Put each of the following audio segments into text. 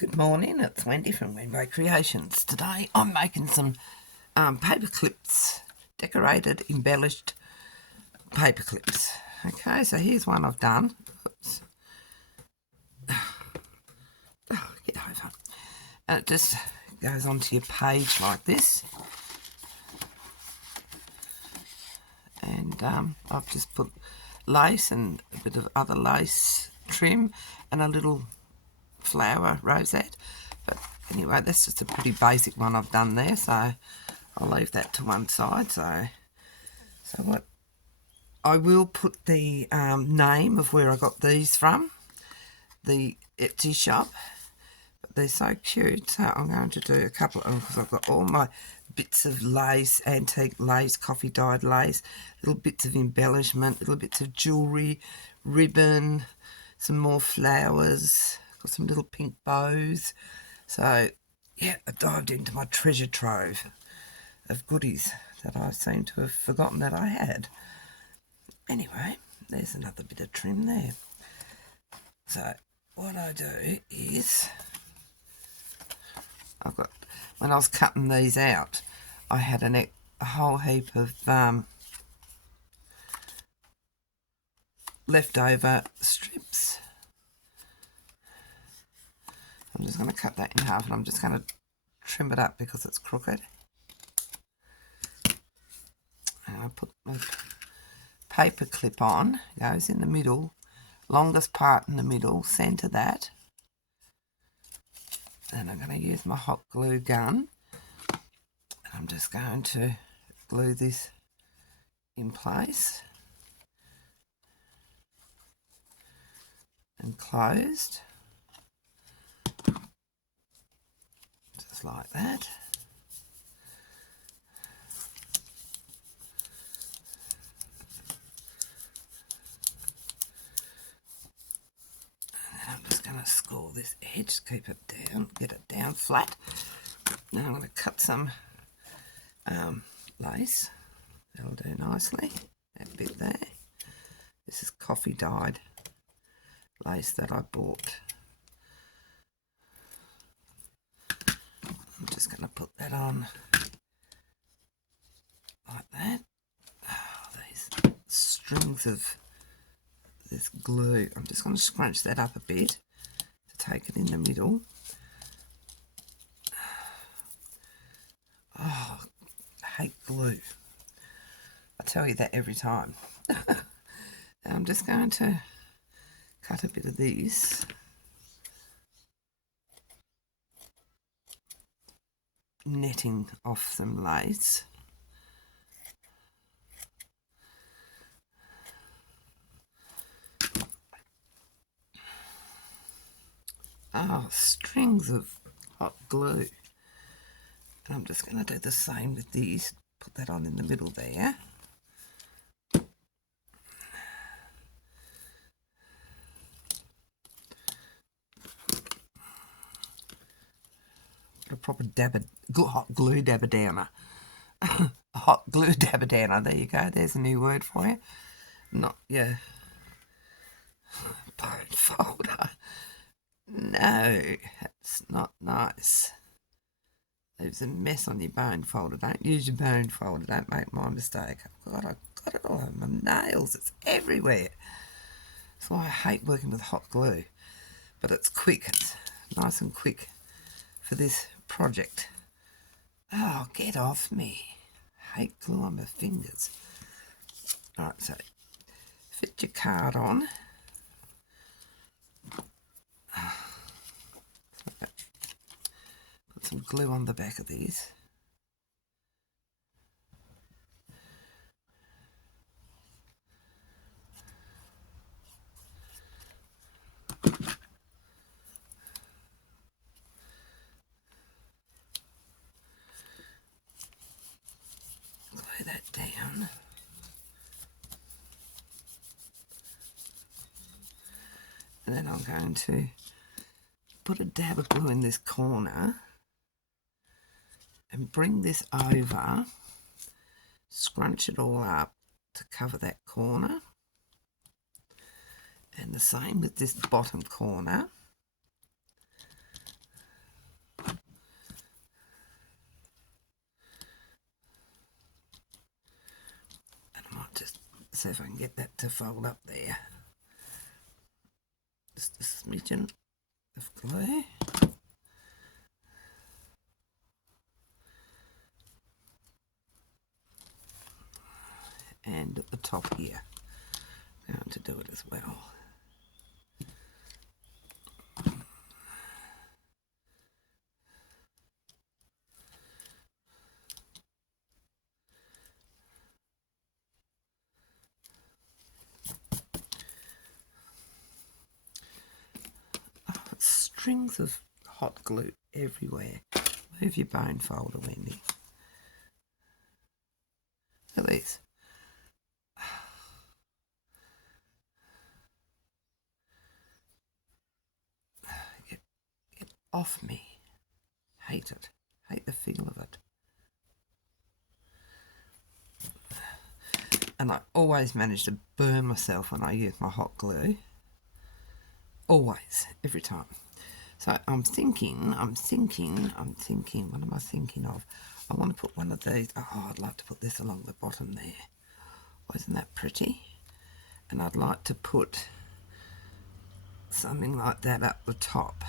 Good morning, it's Wendy from Wendy Creations. Today I'm making some paper clips, decorated, embellished paper clips. Okay, so here's one I've done. Oops. Oh, get over. And it just goes onto your page like this. And I've just put lace and a bit of other lace trim and a little flower rosette. But anyway, that's just a pretty basic one I've done there, so I'll leave that to one side. So what I will put the name of where I got these from, the Etsy shop. But they're so cute, so I'm going to do a couple of them because I've got all my bits of lace, antique lace, coffee dyed lace, little bits of embellishment, little bits of jewellery, ribbon, some more flowers, got some little pink bows. So yeah, I dived into my treasure trove of goodies that I seem to have forgotten that I had. Anyway, there's another bit of trim there. So what I do is, when I was cutting these out, I had a whole heap of leftover strips. I'm just going to cut that in half, and I'm just going to trim it up because it's crooked. And I put my paper clip on, goes in the middle, longest part in the middle, centre that. And I'm going to use my hot glue gun, and I'm just going to glue this in place and closed, just like that. I'm just going to score this edge, keep it down, get it down flat. Now I'm going to cut some lace. That'll do nicely, that bit there. This is coffee dyed lace that I bought. I'm just going to put that on like that. Oh, these strings of this glue, I'm just going to scrunch that up a bit to take it in the middle. Oh, I hate glue. I tell you that every time. I'm just going to cut a bit of this. Netting off some lace. Oh, strings of hot glue. And I'm just going to do the same with these. Put that on in the middle there. A proper hot glue dabber downer. A hot glue dabber downer. There you go. There's a new word for you. Not your bone folder. No, that's not nice. Leaves a mess on your bone folder. Don't use your bone folder. Don't make my mistake. God, I got it all over my nails. It's everywhere. That's why I hate working with hot glue. But it's quick. It's nice and quick for this project. Oh, get off me. I hate glue on my fingers. Alright, so fit your card on. Put some glue on the back of these. Glue that down. And then I'm going to put a dab of glue in this corner and bring this over, scrunch it all up to cover that corner. And the same with this bottom corner. see if I can get that to fold up there. Just a smidgen of glue. And at the top here, I'm going to do it as well. Strings of hot glue everywhere. Move your bone folder, Wendy. Look at these. Get off me. Hate it. Hate the feel of it. And I always manage to burn myself when I use my hot glue. Always. Every time. So I'm thinking, what am I thinking of? I want to put one of these, I'd like to put this along the bottom there. Oh, isn't that pretty? And I'd like to put something like that up the top,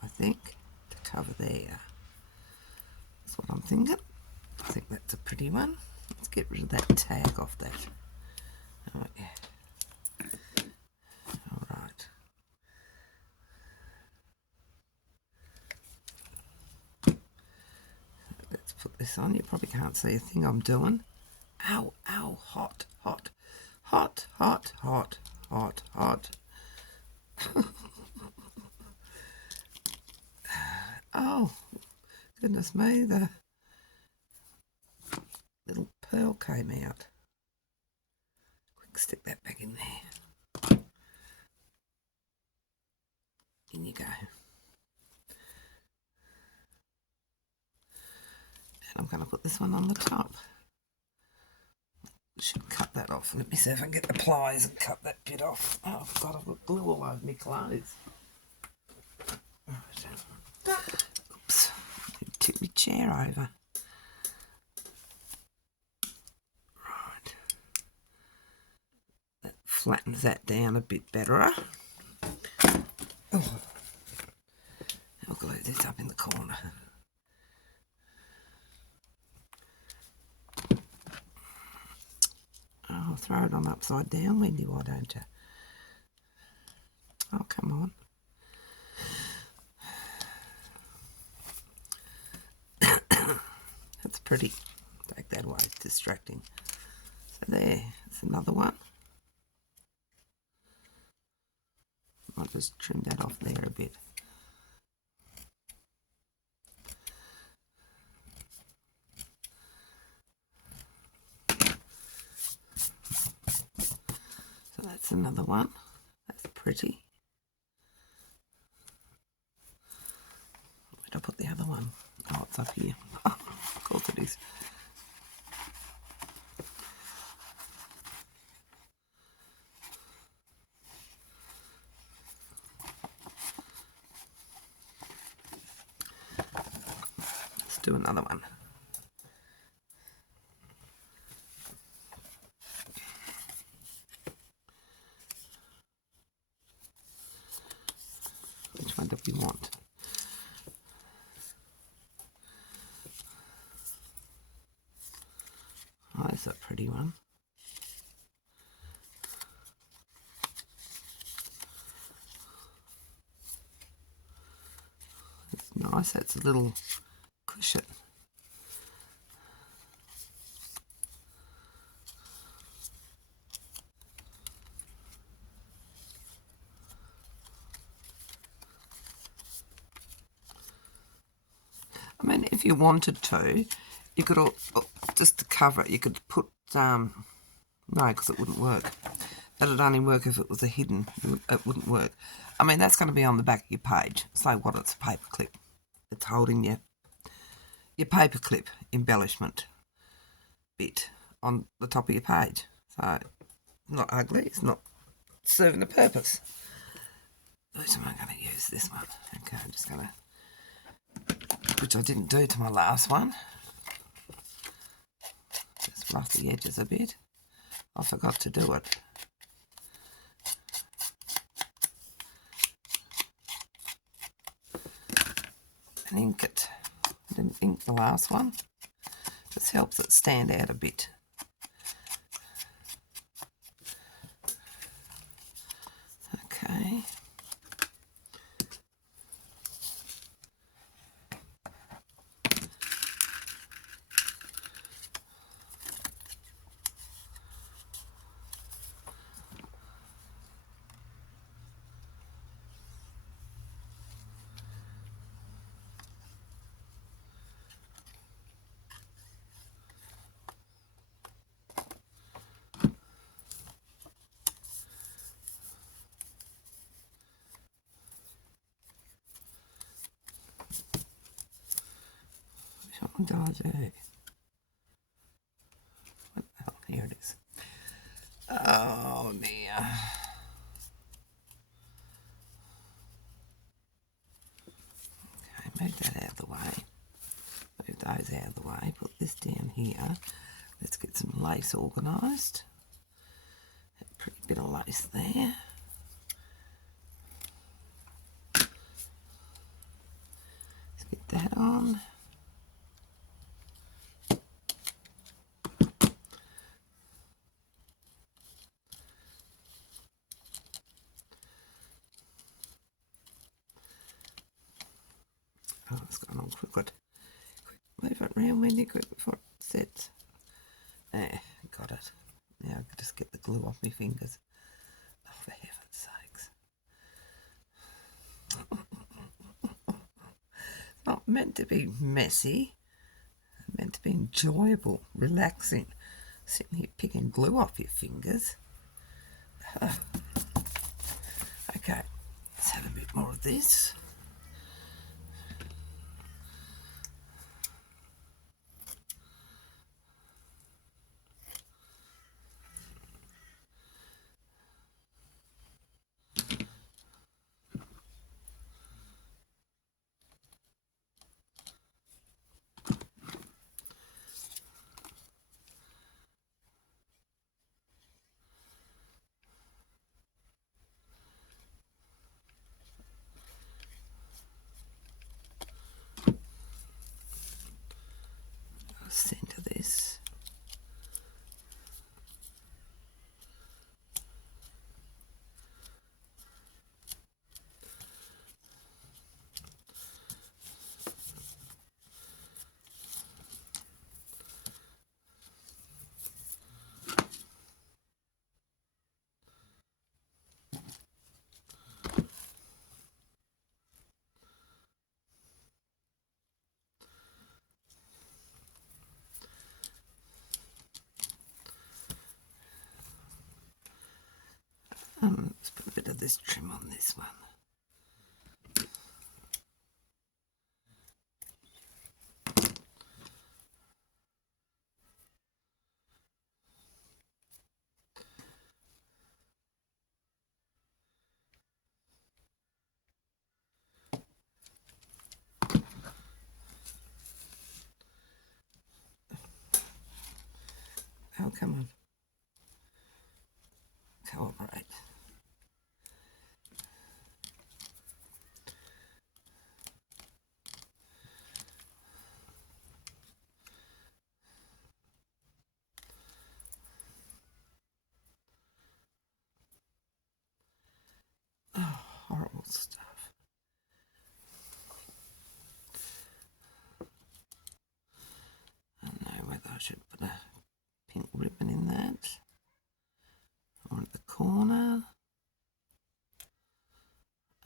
I think, to cover there. That's what I'm thinking. I think that's a pretty one. Let's get rid of that tag off that. Oh, yeah. All right. Let's put this on. You probably can't see a thing I'm doing. Ow, ow, hot, hot, hot, hot, hot, hot, hot. Oh, goodness me, the little pearl came out. Quick, stick that back in there. In you go. And I'm going to put this one on the top. Should cut that off. Let me see if I can get the pliers and cut that bit off. Oh God, I've got glue all over my clothes. Right. Oops, tip my chair over. Right. That flattens that down a bit better. Oh. I'll glue this up in the corner. Oh, throw it on upside down, Wendy, why don't you? Oh, come on. That's pretty. Take that away, it's distracting. So there's another one. I'll just trim that off there a bit. So that's another one. That's pretty. Where'd I put the other one? Oh, it's up here. Oh, of course it is. Let's do another one. Which one do we want? Oh, that's a pretty one. It's nice, that's a little cushion. I mean, if you wanted to, you could all, just to cover it, you could put, no, because it wouldn't work. That'd only work if it was a hidden, it wouldn't work. I mean, that's going to be on the back of your page. So what, it's a paper clip. It's holding your paper clip embellishment bit on the top of your page. So, not ugly, it's not serving a purpose. Which am I going to use? This one. Okay, I'm just going to, which I didn't do to my last one. Just fluff the edges a bit. I forgot to do it. And ink it. I didn't ink the last one. This helps it stand out a bit. Okay. What do I do? What the hell? Here it is. Oh dear. Okay, move that out of the way. Move those out of the way. Put this down here. Let's get some lace organised. A pretty bit of lace there. Let's get that on. Oh, it's gone on quick. Move it round, Wendy, quick before it sets. There, got it. Now I can just get the glue off my fingers. Oh, for heaven's sakes. It's not meant to be messy. It's meant to be enjoyable, relaxing. Sitting here picking glue off your fingers. Okay, let's have a bit more of this. Centre this. Let's put a bit of this trim on this one. Oh, come on. Cooperate. Oh, horrible stuff. I don't know whether I should put a pink ribbon in that. Or at the corner.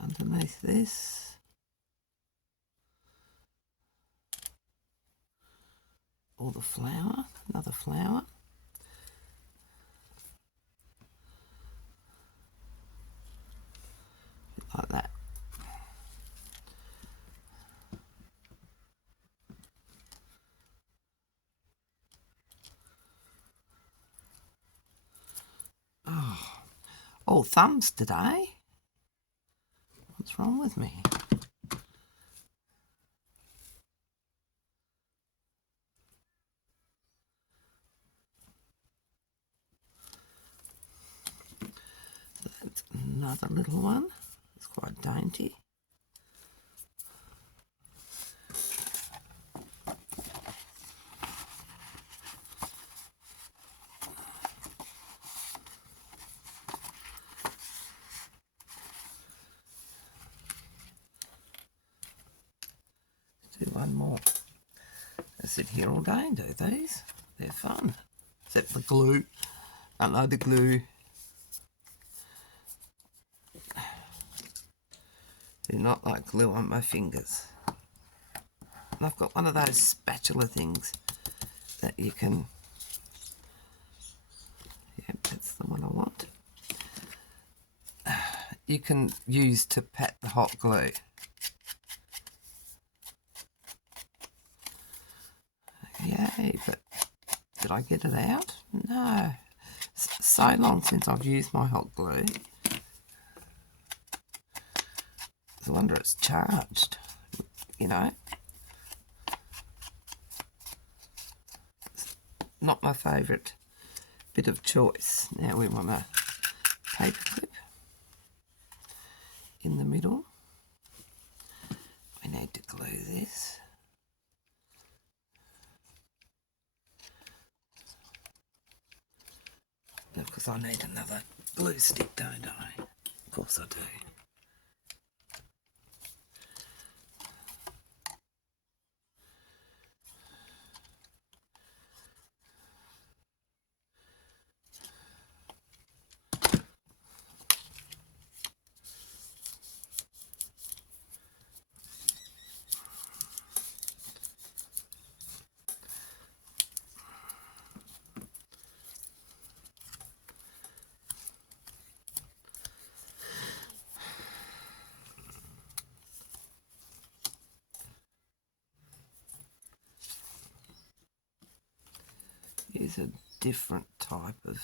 Underneath this. Or the flower, another flower. Like that. Oh, all thumbs today. What's wrong with me? another little one. It's quite dainty. Do one more. I sit here all day and do these. They're fun. Except the glue. I know the glue. Do not like glue on my fingers. And I've got one of those spatula things that you can... Yep, that's the one I want. You can use to pat the hot glue. Yay, but did I get it out? No. So long since I've used my hot glue. No wonder it's charged, you know. It's not my favourite bit of choice. Now we want a paper clip in the middle. We need to glue this. Because I need another glue stick, don't I? Of course I do. Use a different type of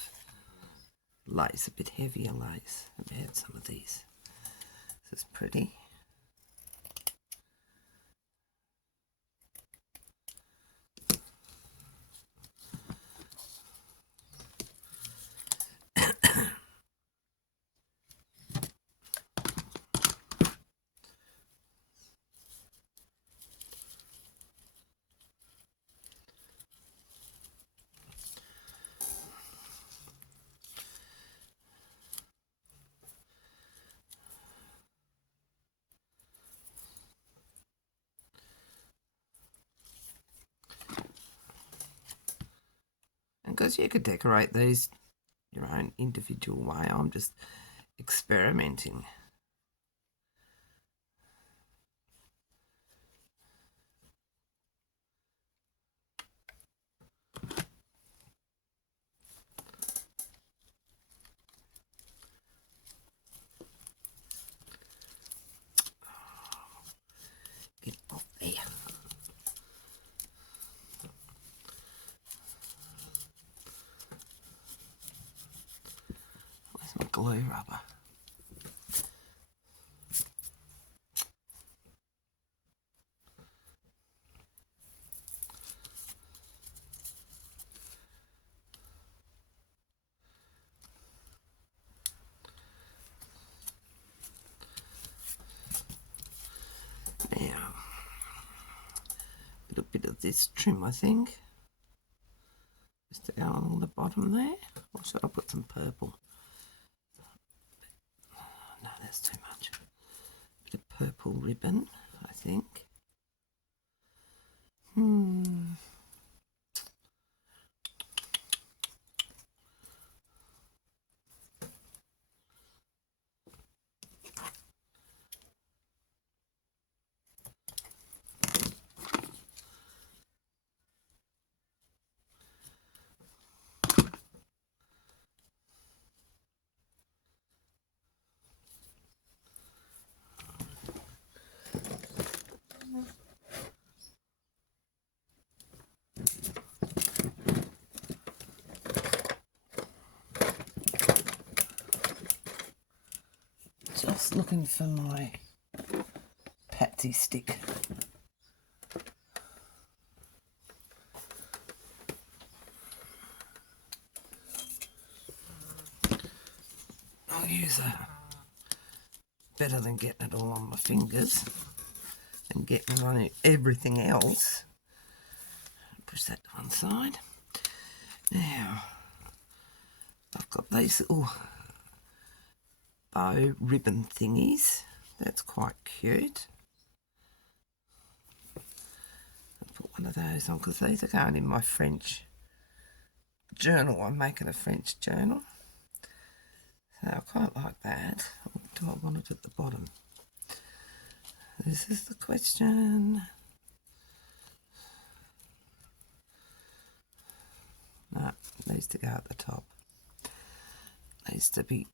lace, a bit heavier lace. I've had some of these. This is pretty. Because you could decorate these your own individual way. I'm just experimenting. Get off there. My glue rubber. Now, a little bit of this trim, I think, just to go along the bottom there. Or should I put some purple? No, that's too much. A bit of purple ribbon, I think. Just looking for my patsy stick. I'll use better than getting it all on my fingers and getting on everything else. Push that to one side. Now, I've got these little bow ribbon thingies. That's quite cute. I'll put one of those on because these are going in my French journal. I'm making a French journal. So I quite like that. Or do I want it at the bottom? This is the question. No, it needs to go at the top. It needs to be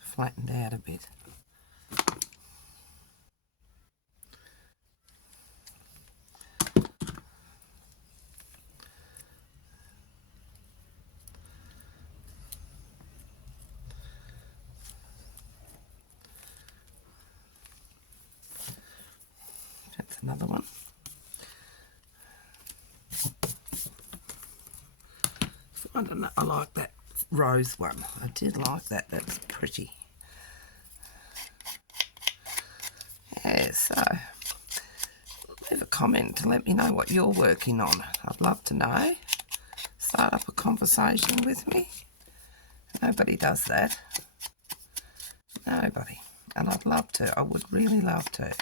flattened out a bit. That's another one. I don't know, I like that rose one. I did like that, that's pretty. Yeah, so leave a comment to let me know what you're working on. I'd love to know. Start up a conversation with me. Nobody does that. Nobody. And I'd love to. I would really love to.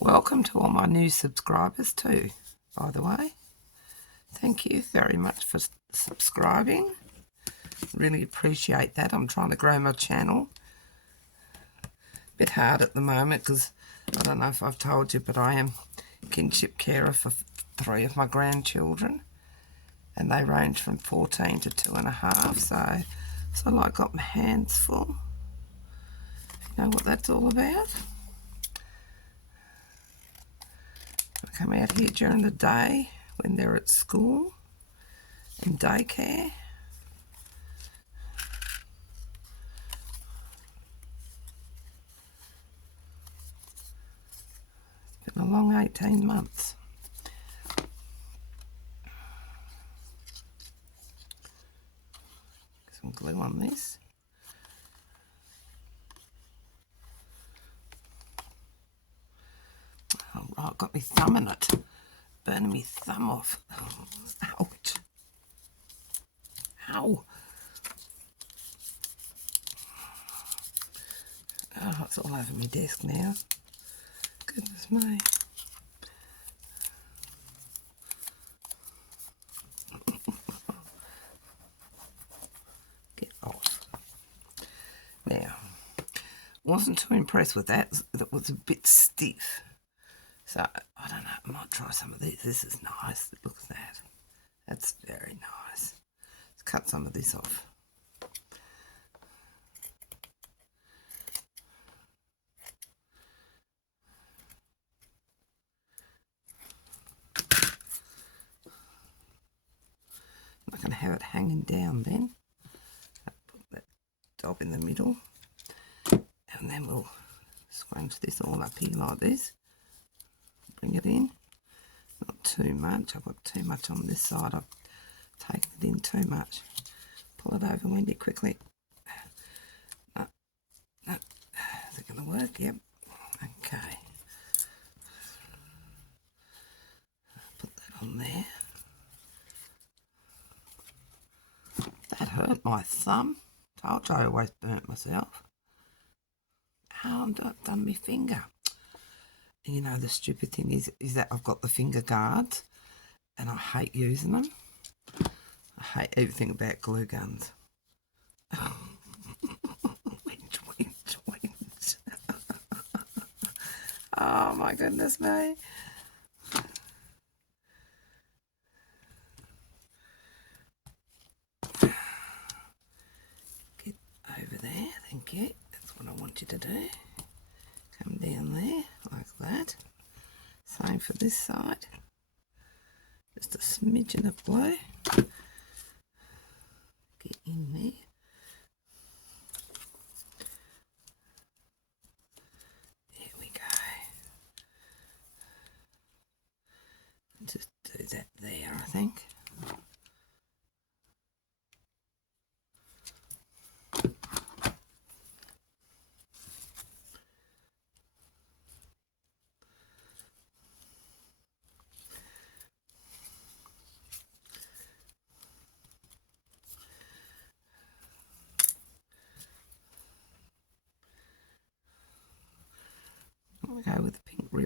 Welcome to all my new subscribers too, by the way. Thank you very much for subscribing. Really appreciate that. I'm trying to grow my channel. Bit hard at the moment because I don't know if I've told you, but I am kinship carer for 3 of my grandchildren, and they range from 14 to 2.5. So I got my hands full. You know what that's all about? I come out here during the day when they're at school and daycare. It's been a long 18 months. Some glue on this. Oh, I've got my thumb in it. Burning my thumb off. Ouch. Ow. Oh, it's all over my desk now. Goodness me. Get off. Now, wasn't too impressed with that. That was a bit stiff. So, I don't know, I might try some of these. This is nice. Look at that. That's very nice. Let's cut some of this off. I'm not going to have it hanging down then. I'll put that dab in the middle. And then we'll scrunch this all up here like this. Bring it in. Not too much. I've got too much on this side. I've taken it in too much. Pull it over, Wendy, quickly. No. Is it going to work? Yep. Okay. Put that on there. That hurt my thumb. Told you I always burnt myself. Oh, I've done my finger. You know, the stupid thing is that I've got the finger guards and I hate using them. I hate everything about glue guns. Winch. Oh my goodness me. Get over there, thank you. That's what I want you to do. Come down there like that. Same for this side. Just a smidgen of glue. Get in there. There we go. Just do that there, I think.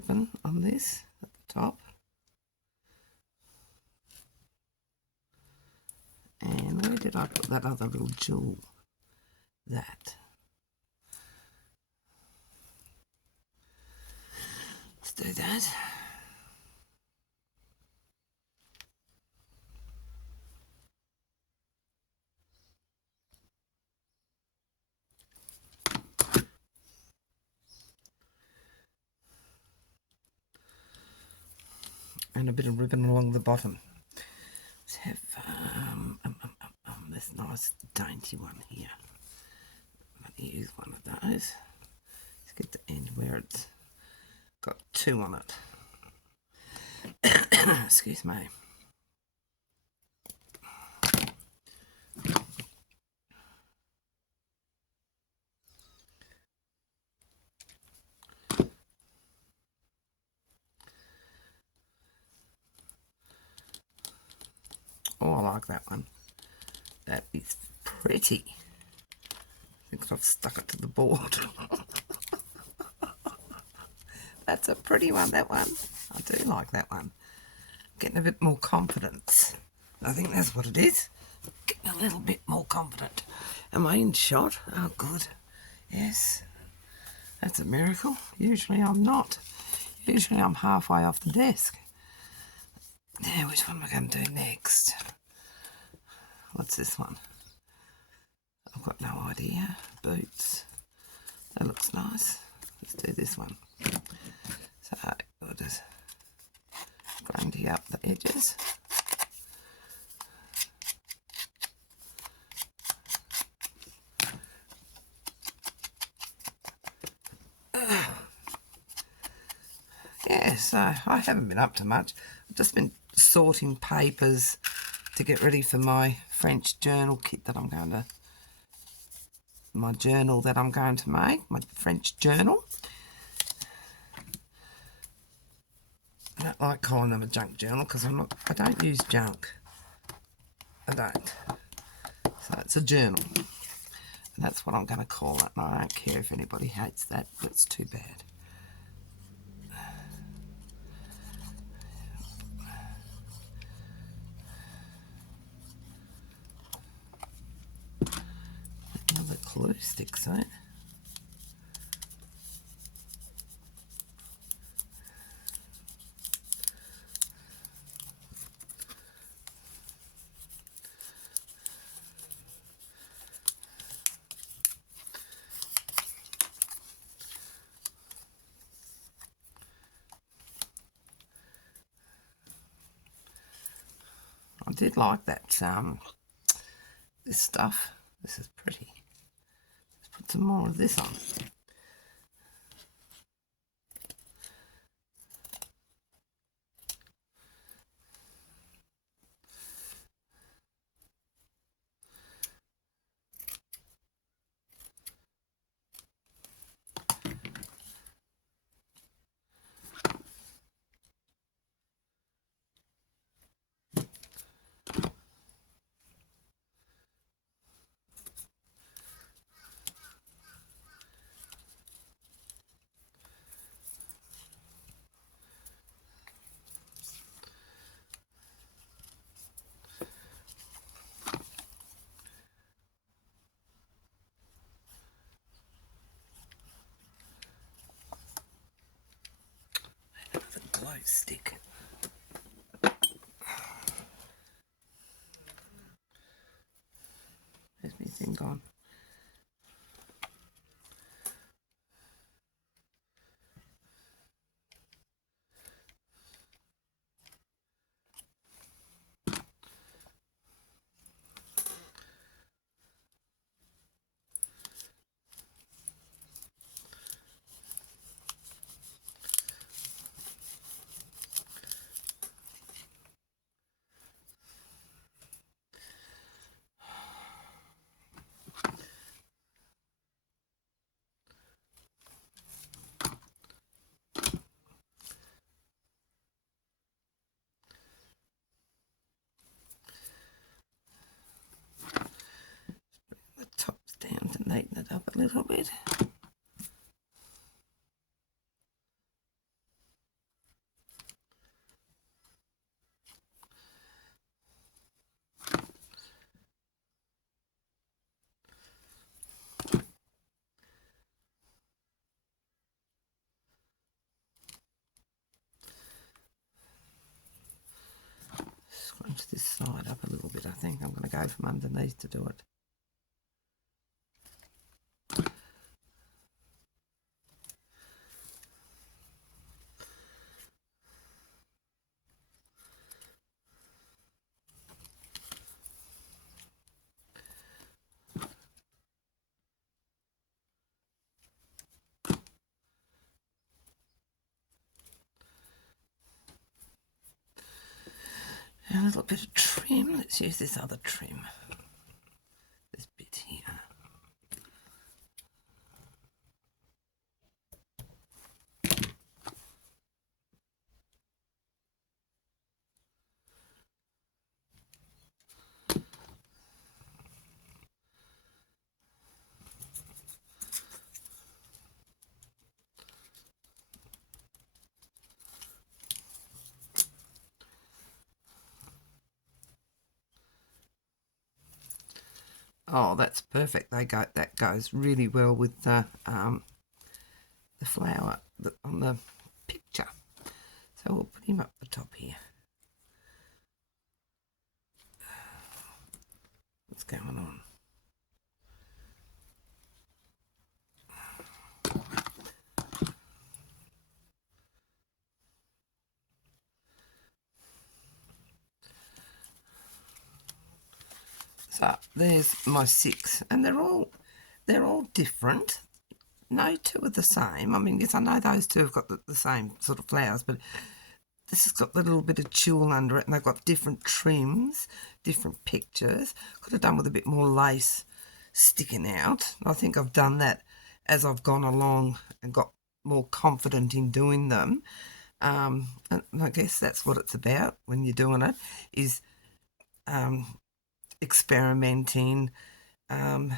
ribbon on this at the top. And where did I put that other little jewel? That. Let's do that. And a bit of ribbon along the bottom. Let's have this nice dainty one here. I'm going to use one of those. Let's get the end where it's got two on it. Excuse me. Oh, I like that one. That is pretty. I think I've stuck it to the board. That's a pretty one, that one. I do like that one. Getting a bit more confidence. I think that's what it is. Getting a little bit more confident. Am I in shot? Oh, good. Yes. That's a miracle. Usually I'm not. Usually I'm halfway off the desk. Now, which one am I going to do next? What's this one? I've got no idea. Boots. That looks nice. Let's do this one. So we'll just grundy up the edges. Yeah, so I haven't been up to much. I've just been sorting papers to get ready for my French journal kit that I'm going to, my journal that I'm going to make, my French journal. I don't like calling them a junk journal because I don't use junk. I don't. So it's a journal. And that's what I'm going to call it. And I don't care if anybody hates that, but it's too bad. Another glue stick, so. I did like that, this stuff. This is pretty. Let's put some more of this on. Another glow stick. Where's my thing gone? The top's down to neaten it up a little bit. punch this side up a little bit. I think I'm going to go from underneath to do it. A little bit of trim. Let's use this other trim. This bit here. Oh, that's perfect. That goes really well with the flower on the picture. So we'll put him up the top here. What's going on? So there's my 6, and they're all different. No two are the same. I mean, yes, I know those two have got the same sort of flowers, but this has got a little bit of tulle under it, and they've got different trims, different pictures. Could have done with a bit more lace sticking out. I think I've done that as I've gone along and got more confident in doing them. And I guess that's what it's about when you're doing it, is experimenting and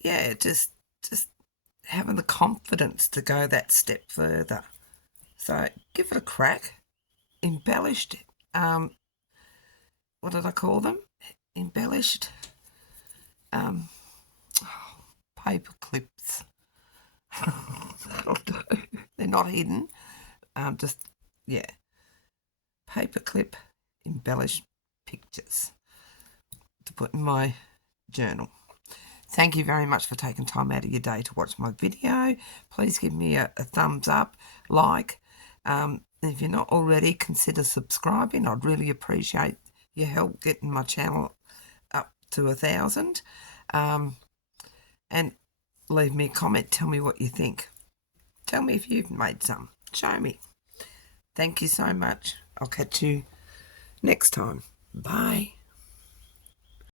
yeah, just having the confidence to go that step further. So give it a crack. Embellished, what did I call them? Embellished paper clips. That'll do. They're not hidden. Just, yeah. Paperclip embellished pictures to put in my journal. Thank you very much for taking time out of your day to watch my video. Please give me a thumbs up, like. If you're not already, consider subscribing. I'd really appreciate your help getting my channel up to 1,000. And leave me a comment. Tell me what you think. Tell me if you've made some. Show me. Thank you so much. I'll catch you next time. Bye.